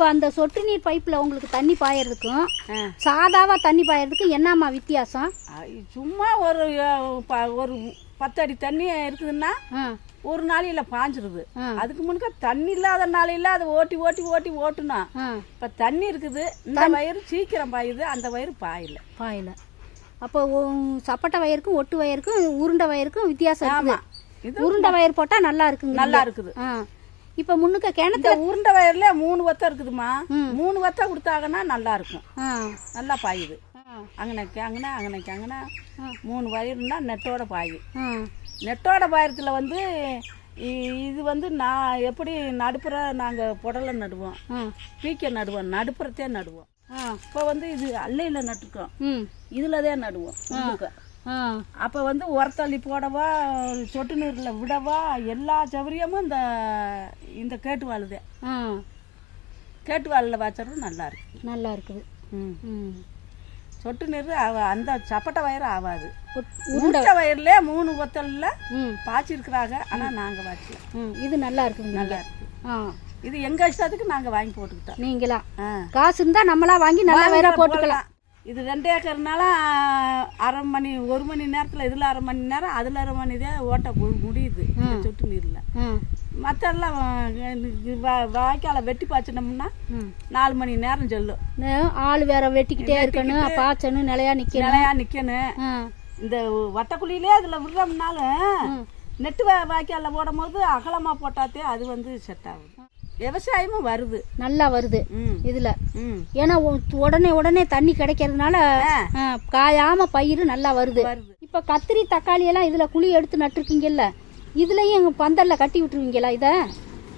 இப்போ அந்த சொட்டு நீர் பைப்பில் உங்களுக்கு தண்ணி பாயறதுக்கும் ஆ. சாதாவா தண்ணி பாயறதுக்கும் என்னம்மா வித்தியாசம்? சும்மா ஒரு ஒரு பத்து அடி தண்ணி இருக்குதுன்னா ஒரு நாளையில பாஞ்சிருது. அதுக்கு முன்னுக்க தண்ணி இல்லாத நாளையில அதை ஓட்டி ஓட்டி ஓட்டி ஓட்டுனா ஆ. இப்போ தண்ணி இருக்குது. இந்த வயிறு சீக்கிரம் பாயுது அந்த வயிறு பாயல. பாயல. அப்போ சப்பட்டை வயருக்கும் ஒட்டு வயருக்கும் உருண்டை வயருக்கும் வித்தியாசம் ஆமா. உருண்டை வயர் போட்டால் நல்லா இருக்குங்க நல்லா இருக்குது. இப்போ முன்னுக்க கிணத்துல உருண்டை வயர்ல மூணு வத்தம் இருக்குதுமா. மூணு வத்தம் கொடுத்தாங்கன்னா நல்லா இருக்கும். நல்லா பாயுது. அங்கனைக்கு அங்கனா அங்கனைக்கு அங்கனா. மூணு வயருன்னா நெட்டோட பாயும் நெட்டோட பாயறதுல வந்து இது வந்து நான் எப்படி நடுப்புற நாங்கள் புடலை நடுவோம். பீக்க நடுவோம். நடுப்புறத்தே நடுவோம். இப்போ வந்து இது அல்லையில் நட்டுருக்கோம். இதில் தான் நடுவோம். அப்போ வந்து உரத்தள்ளி போடவா சொட்டு நீரில் விடவா எல்லா சௌகரியமும் இந்த இந்த கேட்டு வாழுதே. கேட்டு வாழில் நல்லா இருக்கு. நல்லா இருக்குது. ம். சொட்டு நீர் அந்த சப்பட்டை வயறு ஆகாது உருண்டை. வயர்ல மூணு ஒத்தல்ல பாய்ச்சிருக்கிறாங்க ஆனால் நாங்கள் வாய்ச்சல. இது நல்லா இருக்குங்க நல்லா இருக்கு. ஆ. இது எங்கள் இஷ்டத்துக்கு நாங்கள் வாங்கி போட்டுக்கிட்டோம். நீங்களா? காசு இருந்தா நம்மளா வாங்கி நல்லா வேற போட்டுக்கலாம். இது ரெண்டு ஏக்கர்னால அரை மணி ஒரு மணி நேரத்தில் இதில் அரை மணி நேரம் அதில் அரை மணி தான் ஓட்ட முடியுது இந்த சொட்டு நீரில். மற்றெல்லாம் வாய்க்கால வெட்டி பாய்ச்சினோம்னா நாலு மணி நேரம் செல்லும். ஆள் வேற வெட்டிக்கிட்டே இருக்கணும் பாய்ச்சணும் நிலையா நிக்கணும். நிலையா நிற்கணும் இந்த வட்டக்குழியிலே அதில் விடுறோம்னாலும் நெட்டு வாய்க்காலில் போடும் போது அகலமாக போட்டாத்தே அது வந்து செட் ஆகும் விவசாயமும் வருது. நல்லா வருது. ம். இதுல. ஏன்னா உடனே உடனே தண்ணி கிடைக்கிறதுனால காயாம பயிர் நல்லா வருது. இப்ப கத்திரி தக்காளி எல்லாம் இதுல குழி எடுத்து நட்டுருக்கீங்கல்ல இதுலயும் எங்க பந்தல்ல கட்டி விட்டுருவீங்களா இத?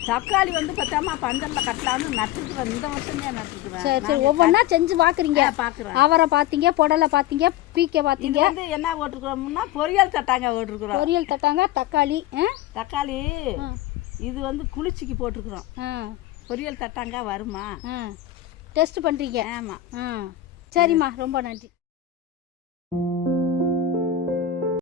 தக்காளி வந்து பார்த்தாம பந்தல்ல கட்டலாம்னு நட்டுருக்குறேன் இந்த வருஷமே நட்டுருக்குறேன் சரி சரி. ஒவ்வொன்றா செஞ்சு பாக்குறீங்க. பார்க்குறேன் அவரை பாத்தீங்க புடலை பாத்தீங்க பீக்க பாத்தீங்க. வந்து என்ன போட்டிருக்கிறோம்னா பொரியல் தட்டாங்க போட்டிருக்கிறோம். பொரியல் தட்டாங்க தக்காளி? தக்காளி. இது வந்து குளிர்ச்சிக்கு போட்டிருக்கிறோம். ஆ. பொரியல் தட்டாங்க வருமா? டெஸ்ட் பண்றீங்க ஆமாம் சரிம்மா ரொம்ப நன்றி.